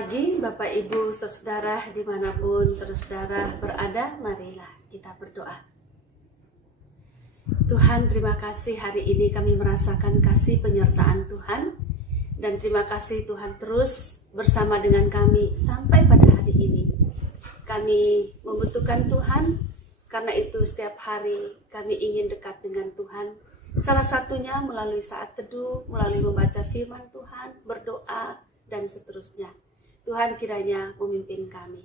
pagi Bapak Ibu Saudara dimanapun saudara berada, marilah kita berdoa. Tuhan, terima kasih hari ini kami merasakan kasih penyertaan Tuhan. Dan terima kasih Tuhan terus bersama dengan kami sampai pada hari ini. Kami membutuhkan Tuhan, karena itu setiap hari kami ingin dekat dengan Tuhan. Salah satunya melalui saat teduh, melalui membaca firman Tuhan, berdoa, dan seterusnya. Tuhan kiranya memimpin kami.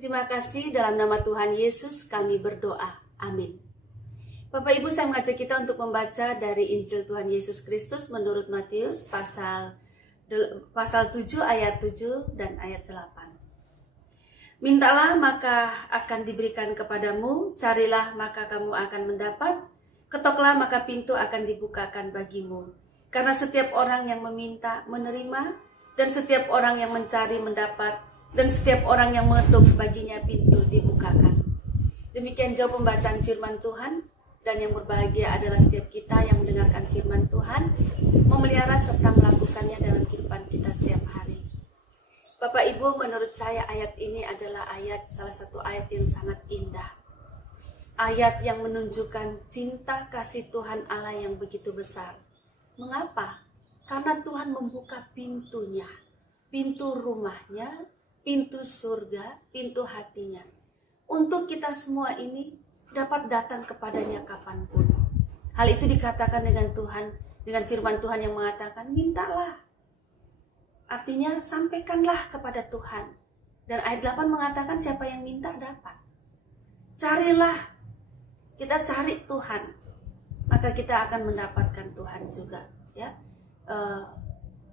Terima kasih, dalam nama Tuhan Yesus kami berdoa. Amin. Bapak Ibu, saya mengajak kita untuk membaca dari Injil Tuhan Yesus Kristus menurut Matius pasal 7 ayat 7 dan ayat 8. Mintalah maka akan diberikan kepadamu, carilah maka kamu akan mendapat, ketoklah maka pintu akan dibukakan bagimu. Karena setiap orang yang meminta menerima, dan setiap orang yang mencari mendapat, dan setiap orang yang mengetuk baginya pintu dibukakan. Demikian jauh pembacaan firman Tuhan, dan yang berbahagia adalah setiap kita yang mendengarkan firman Tuhan, memelihara serta melakukannya dalam kehidupan kita setiap hari. Bapak Ibu, menurut saya ayat ini adalah salah satu ayat yang sangat indah. Ayat yang menunjukkan cinta kasih Tuhan Allah yang begitu besar. Mengapa? Karena Tuhan membuka pintunya, pintu rumahnya, pintu surga, pintu hatinya. Untuk kita semua ini dapat datang kepadanya kapanpun. Hal itu dikatakan dengan Tuhan, dengan firman Tuhan yang mengatakan, mintalah. Artinya sampaikanlah kepada Tuhan. Dan ayat 8 mengatakan siapa yang minta dapat. Carilah, kita cari Tuhan, maka kita akan mendapatkan Tuhan juga. Ya.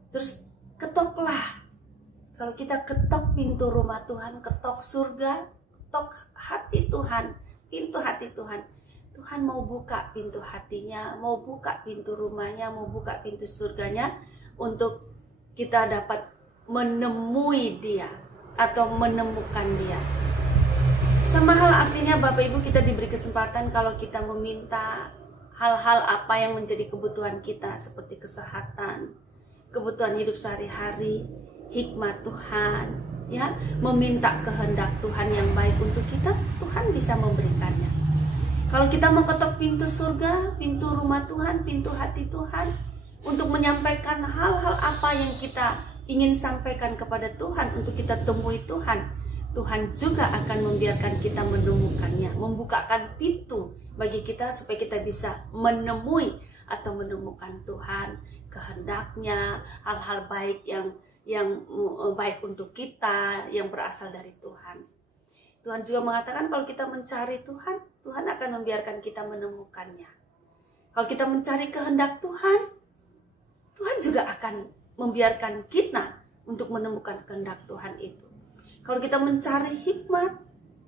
Terus ketoklah. Kalau kita ketok pintu rumah Tuhan, ketok surga, ketok hati Tuhan, pintu hati Tuhan. Tuhan mau buka pintu hatinya, mau buka pintu rumahnya, mau buka pintu surganya untuk kita dapat menemui Dia atau menemukan Dia. Sama hal artinya Bapak Ibu, kita diberi kesempatan kalau kita meminta hal-hal apa yang menjadi kebutuhan kita, seperti kesehatan, kebutuhan hidup sehari-hari, hikmat Tuhan, ya, meminta kehendak Tuhan yang baik untuk kita, Tuhan bisa memberikannya. Kalau kita mengetok pintu surga, pintu rumah Tuhan, pintu hati Tuhan, untuk menyampaikan hal-hal apa yang kita ingin sampaikan kepada Tuhan, untuk kita temui Tuhan, Tuhan juga akan membiarkan kita menemukannya, membukakan pintu bagi kita supaya kita bisa menemui atau menemukan Tuhan, kehendaknya, hal-hal baik yang baik untuk kita, yang berasal dari Tuhan. Tuhan juga mengatakan kalau kita mencari Tuhan, Tuhan akan membiarkan kita menemukannya. Kalau kita mencari kehendak Tuhan, Tuhan juga akan membiarkan kita untuk menemukan kehendak Tuhan itu. Kalau kita mencari hikmat,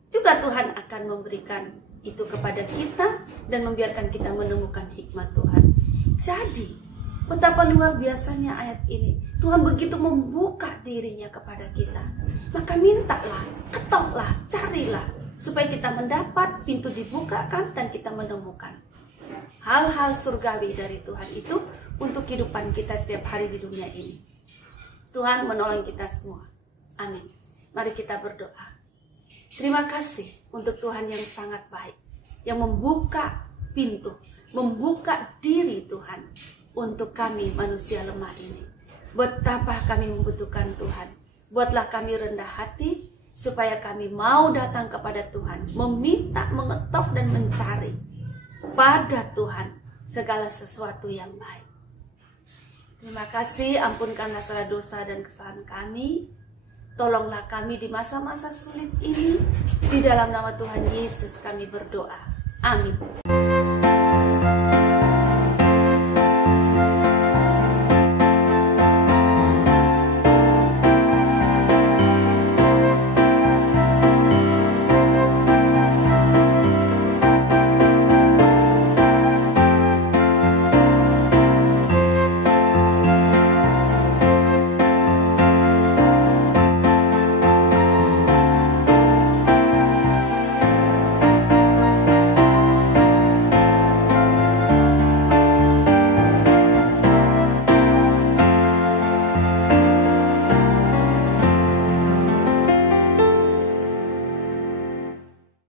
juga Tuhan akan memberikan itu kepada kita dan membiarkan kita menemukan hikmat Tuhan. Jadi, betapa luar biasanya ayat ini. Tuhan begitu membuka dirinya kepada kita. Maka mintalah, ketoklah, carilah, supaya kita mendapat, pintu dibukakan, dan kita menemukan hal-hal surgawi dari Tuhan itu untuk kehidupan kita setiap hari di dunia ini. Tuhan menolong kita semua. Amin. Mari kita berdoa. Terima kasih untuk Tuhan yang sangat baik, yang membuka pintu, membuka diri Tuhan untuk kami manusia lemah ini. Betapa kami membutuhkan Tuhan. Buatlah kami rendah hati, supaya kami mau datang kepada Tuhan, meminta, mengetok, dan mencari pada Tuhan segala sesuatu yang baik. Terima kasih, ampunkanlah segala dosa dan kesalahan kami. Tolonglah kami di masa-masa sulit ini. Di dalam nama Tuhan Yesus kami berdoa. Amin.